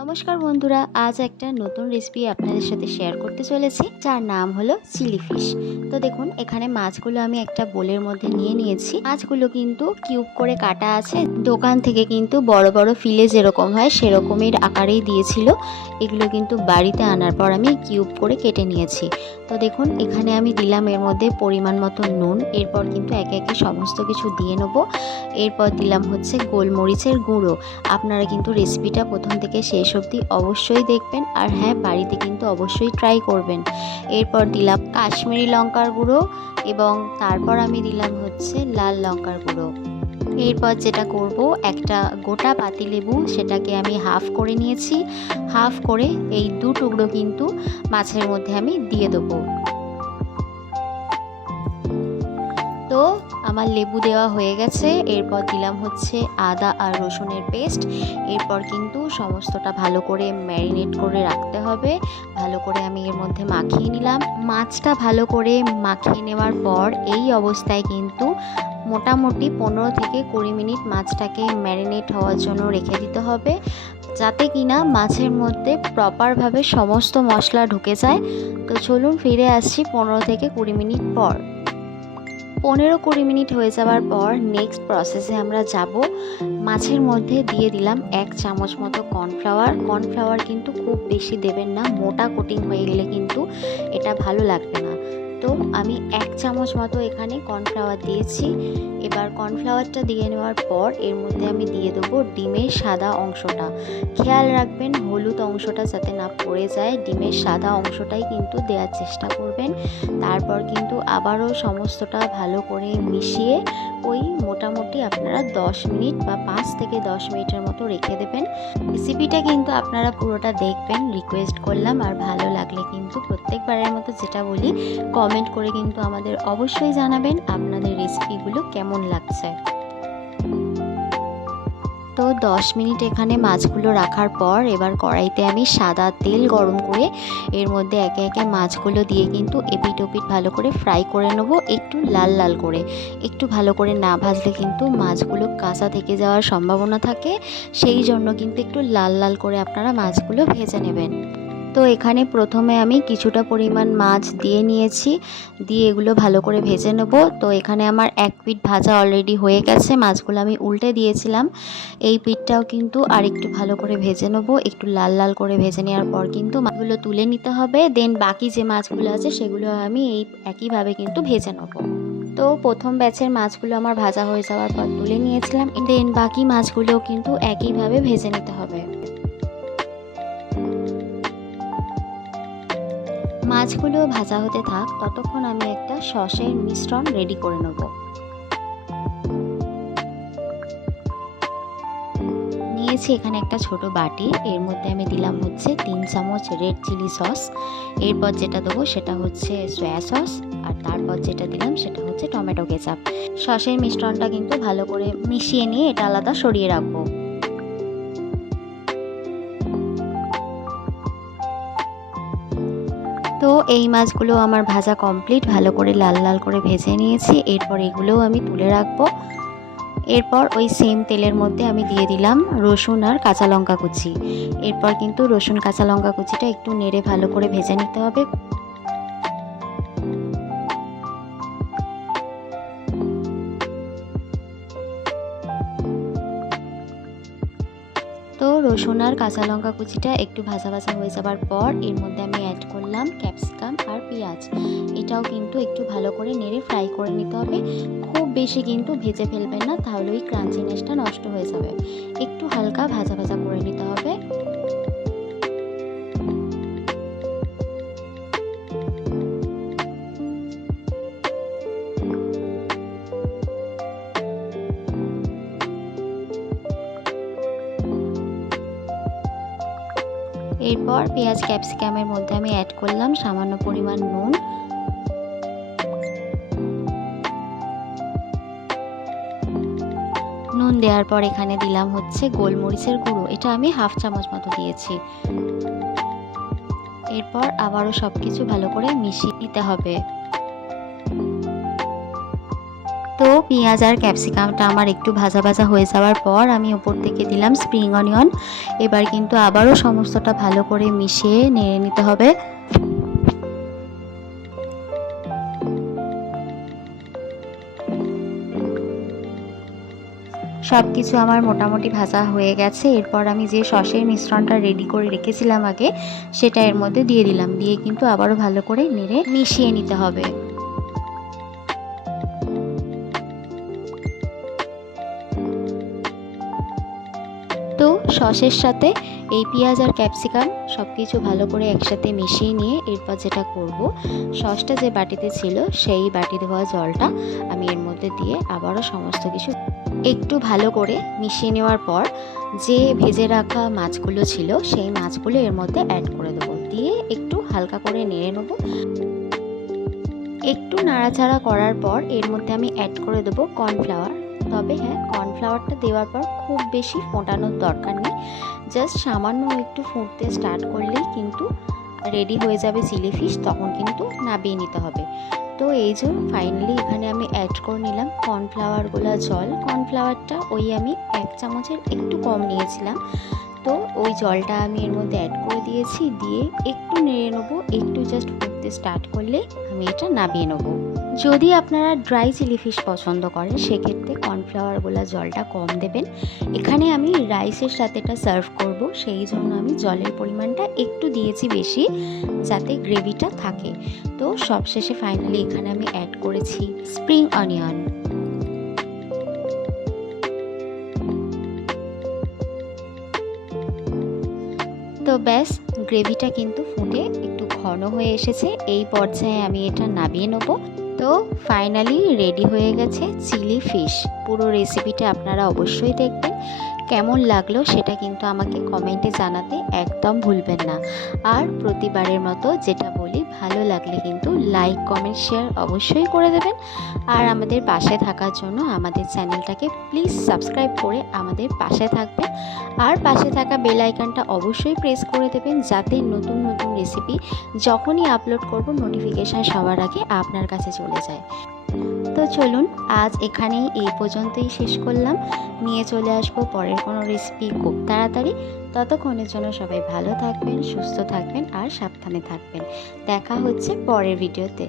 নমস্কার বন্ধুরা, আজ একটা নতুন রেসিপি আপনাদের সাথে শেয়ার করতে চলেছি, যার নাম হলো চিলি ফিশ। তো দেখুন, এখানে মাছগুলো আমি একটা বোলের মধ্যে নিয়ে নিয়েছি। মাছগুলো কিন্তু কিউব করে কাটা আছে। দোকান থেকে কিন্তু বড় বড় ফিলে যেরকম হয় সেরকমের আকারেই দিয়েছিল। এগুলো কিন্তু বাড়িতে আনার পর আমি কিউব করে কেটে নিয়েছি। তো দেখুন, এখানে আমি দিলাম এর মধ্যে পরিমাণ মতো নুন। এরপর কিন্তু একে একে সমস্ত কিছু দিয়ে নেবো। এরপর দিলাম হচ্ছে গোলমরিচের গুঁড়ো। আপনারা কিন্তু রেসিপিটা প্রথম থেকে শেষ অবধি অবশ্যই দেখবেন, আর হ্যাঁ, বাড়িতে কিন্তু অবশ্যই ট্রাই করবেন। এরপর দিলাম কাশ্মীরি লঙ্কার গুঁড়ো এবং তারপর আমি দিলাম হচ্ছে লাল লঙ্কার গুঁড়ো। এরপর যেটা করব, একটা গোটা পাতিলেবু সেটাকে আমি হাফ করে নিয়েছি। হাফ করে এই দু টুকরো কিন্তু মাছের মধ্যে আমি দিয়ে দেবো। তো আমার লেবু দেওয়া হয়ে গেছে। এরপর দিলাম হচ্ছে আদা আর রসুনের পেস্ট। এরপর কিন্তু সমস্তটা ভালো করে ম্যারিনেট করে রাখতে হবে। ভালো করে আমি এর মধ্যে মাখিয়ে নিলাম। মাছটা ভালো করে মাখিয়ে নেওয়ার পর এই অবস্থায় কিন্তু মোটামুটি 15 থেকে 20 মিনিট মাছটাকে ম্যারিনেট হওয়ার জন্য রেখে দিতে হবে, যাতে কিনা মাছের মধ্যে প্রপারভাবে সমস্ত মশলা ঢুকে যায়। তো চলুন ফিরে আসছি 15 থেকে 20 মিনিট পর। 15-20 মিনিট হয়ে যাওয়ার পর নেক্সট প্রসেসে আমরা যাব। মাছের মধ্যে দিয়ে দিলাম 1 চামচ মতো কর্নফ্লাওয়ার। কর্নফ্লাওয়ার কিন্তু খুব বেশি দেবেন না, মোটা কোটিং হয়ে গেলে কিন্তু এটা ভালো লাগবে না। তো আমি 1 চামচ মতো এখানে কর্নফ্লাওয়ার দিয়েছি। এবার কর্নফ্লাওয়ারটা দিয়ে নেওয়ার পর এর মধ্যে আমি দিয়ে দেবো ডিমের সাদা অংশটা। খেয়াল রাখবেন হলুদ অংশটা যাতে না পড়ে যায়, ডিমের সাদা অংশটাই কিন্তু দেওয়ার চেষ্টা করবেন। তারপর কিন্তু আবারও সমস্তটা ভালো করে মিশিয়ে ওই মোটামুটি আপনারা 10 মিনিট বা 5 থেকে 10 মিনিটের মতো রেখে দেবেন। রেসিপিটা কিন্তু আপনারা পুরোটা দেখবেন, রিকোয়েস্ট করলাম। আর ভালো লাগলে কিন্তু প্রত্যেকবারের মতো যেটা বলি, কমেন্ট করে কিন্তু আমাদের অবশ্যই জানাবেন আপনাদের রেসিপিগুলো কেমন লাগছে। তো 10 মিনিট এখানে মাছগুলো রাখার পর এবার কড়াইতে আমি সাদা তেল গরম করে এর মধ্যে একে একে মাছগুলো দিয়ে কিন্তু এপিট ওপিট ভালো করে ফ্রাই করে নেবো, একটু লাল লাল করে। একটু ভালো করে না ভাজলে কিন্তু মাছগুলো কাঁচা থেকে যাওয়ার সম্ভাবনা থাকে, সেই জন্য কিন্তু একটু লাল লাল করে আপনারা মাছগুলো ভেজে নেবেন। তো এখানে প্রথমে আমি কিছুটা পরিমাণ মাছ দিয়ে নিয়েছি, দিয়ে এগুলো ভালো করে ভেজে নেব। তো এখানে আমার এক পিঠ ভাজা অলরেডি হয়ে গেছে, মাছগুলো আমি উল্টে দিয়েছিলাম। এই পিঠটাও কিন্তু আর একটু ভালো করে ভেজে নেব। একটু লাল লাল করে ভেজে নেওয়ার পর কিন্তু মাছগুলো তুলে নিতে হবে। দেন বাকি যে মাছগুলো আছে সেগুলো আমি এই একইভাবে কিন্তু ভেজে নেব। তো প্রথম ব্যাচের মাছগুলো আমার ভাজা হয়ে যাওয়ার পর তুলে নিয়েছিলাম। দেন বাকি মাছগুলোও কিন্তু একইভাবে ভেজে নিতে হবে। মাছগুলো ভাজা হতে থাক, ততক্ষণ আমি একটা সসের মিশ্রণ রেডি করে নেব। নিয়েছি এখানে একটা ছোট বাটি, এর মধ্যে আমি দিলাম হচ্ছে 3 চামচ রেড চিলি সস। এরপর যেটা দেবো সেটা হচ্ছে সয়া সস, আর তারপর যেটা দিলাম সেটা হচ্ছে টমেটো কেচাপ। সসের মিশ্রণটা কিন্তু ভালো করে মিশিয়ে নিয়ে এটা আলাদা সরিয়ে রাখবো। তো এই মাছগুলো আমার ভাজা কমপ্লিট, ভালো করে লাল লাল করে ভেজে নিয়েছি। এরপর এগুলোও আমি তুলে রাখবো। এরপর ওই সেম তেলের মধ্যে আমি দিয়ে দিলাম রসুন আর কাঁচা লঙ্কা কুচি। এরপর কিন্তু রসুন কাঁচা লঙ্কা কুচিটা একটু নেড়ে ভালো করে ভেজে নিতে হবে। তো রসুন আর কাঁচা লঙ্কা কুচিটা একটু ভাজা ভাজা হয়ে যাবার পর এর মধ্যে আমি অ্যাড করলাম ক্যাপসিকাম আর পেঁয়াজ। এটাও কিন্তু একটু ভালো করে নেড়ে ফ্রাই করে নিতে হবে। খুব বেশি কিন্তু ভেজে ফেলবেন না, তাহলে ওই ক্রাঞ্চিনেসটা নষ্ট হয়ে যাবে। একটু হালকা ভাজা ভাজা করে নিতে হবে। এরপর পেঁয়াজ ক্যাপসিকামের মধ্যে আমি অ্যাড করলাম সামান্য পরিমাণ নুন। নুন দেওয়ার পর এখানে দিলাম হচ্ছে গোলমরিচের গুঁড়ো, এটা আমি হাফ চামচ মতো দিয়েছি। এরপর আবারও সব কিছু ভালো করে মিশিয়ে নিতে হবে। তো পেঁয়াজ আর ক্যাপসিকামটা আমার একটু ভাজা ভাজা হয়ে যাওয়ার পর আমি ওপর থেকে দিলাম স্প্রিং অনিয়ন। এবার কিন্তু আবারও সমস্তটা ভালো করে মিশিয়ে নেড়ে নিতে হবে। সব কিছু আমার মোটামুটি ভাজা হয়ে গেছে। এরপর আমি যে সসের মিশ্রণটা রেডি করে রেখেছিলাম আগে, সেটা এর মধ্যে দিয়ে দিলাম। দিয়ে কিন্তু আবারও ভালো করে নেড়ে মিশিয়ে নিতে হবে। তো সসের সাথে এই পেঁয়াজ আর ক্যাপসিকাম সব কিছু ভালো করে একসাথে মিশিয়ে নিয়ে এরপর যেটা করব, সসটা যে বাটিতে ছিল সেই বাটি ধোয়া জলটা আমি এর মধ্যে দিয়ে আবারও সমস্ত কিছু একটু ভালো করে মিশিয়ে নেওয়ার পর যে ভেজে রাখা মাছগুলো ছিল সেই মাছগুলো এর মধ্যে অ্যাড করে দেবো। দিয়ে একটু হালকা করে নেড়ে নেবো। একটু নাড়াচাড়া করার পর এর মধ্যে আমি অ্যাড করে দেবো কর্নফ্লাওয়ার। তবে হ্যাঁ, কর্নফ্লাওয়ারটা দেওয়ার পর খুব বেশি ফোটানোর দরকার নেই, জাস্ট সামান্য একটু ফুটতে স্টার্ট করলেই কিন্তু রেডি হয়ে যাবে চিলি ফিশ। তখন কিন্তু নামিয়ে নিতে হবে। তো এই যে ফাইনালি এখানে আমি অ্যাড করে নিলাম কর্নফ্লাওয়ার গোলা জল। কর্নফ্লাওয়ারটা ওই আমি 1 চামচের একটু কম নিয়েছিলাম। তো ওই জলটা আমি এর মধ্যে অ্যাড করে দিয়েছি। দিয়ে একটু নেড়ে নেবো। একটু জাস্ট ফুটতে স্টার্ট করলে আমি এটা নামিয়ে নেবো। যদি আপনারা ড্রাই চিলি ফিশ পছন্দ করেন সেক্ষেত্রে কর্নফ্লাওয়ার গোলা জলটা কম দেবেন। এখানে আমি রাইসের সাথে এটা সার্ভ করব, সেই জন্য আমি জলের পরিমাণটা একটু দিয়েছি বেশি, যাতে গ্রেভিটা থাকে। তো সবশেষে ফাইনালি এখানে আমি অ্যাড করেছি স্প্রিং অনিয়ন। তো ব্যাস, গ্রেভিটা কিন্তু ফুটে একটু ঘন হয়ে এসেছে। এই পর্যায়ে আমি এটা নামিয়ে নেব। তো ফাইনালি রেডি হয়ে গেছে চিলি ফিশ। পুরো রেসিপিটা আপনারা অবশ্যই দেখবেন। কেমন লাগলো সেটা কিন্তু আমাকে কমেন্টে জানাতে একদম ভুলবেন না। আর প্রতিবারের মতো যেটা বলি, ভালো লাগলে কিন্তু লাইক কমেন্ট শেয়ার অবশ্যই করে দেবেন। আর আমাদের পাশে থাকার জন্য আমাদের চ্যানেলটাকে প্লিজ সাবস্ক্রাইব করে আমাদের পাশে থাকবেন। আর পাশে থাকা বেল আইকনটা অবশ্যই প্রেস করে দেবেন, যাতে নতুন নতুন রেসিপি যখনই আপলোড করব নোটিফিকেশান সবার আগে আপনার কাছে চলে যায়। তো চলুন, আজ এখানেই এই পর্যন্তই শেষ করলাম। নিয়ে চলে আসবো পরের কোনো রেসিপি খুব তাড়াতাড়ি। ততক্ষণের জন্য সবাই ভালো থাকবেন, সুস্থ থাকবেন আর সাবধানে থাকবেন। দেখা হচ্ছে পরের ভিডিওতে।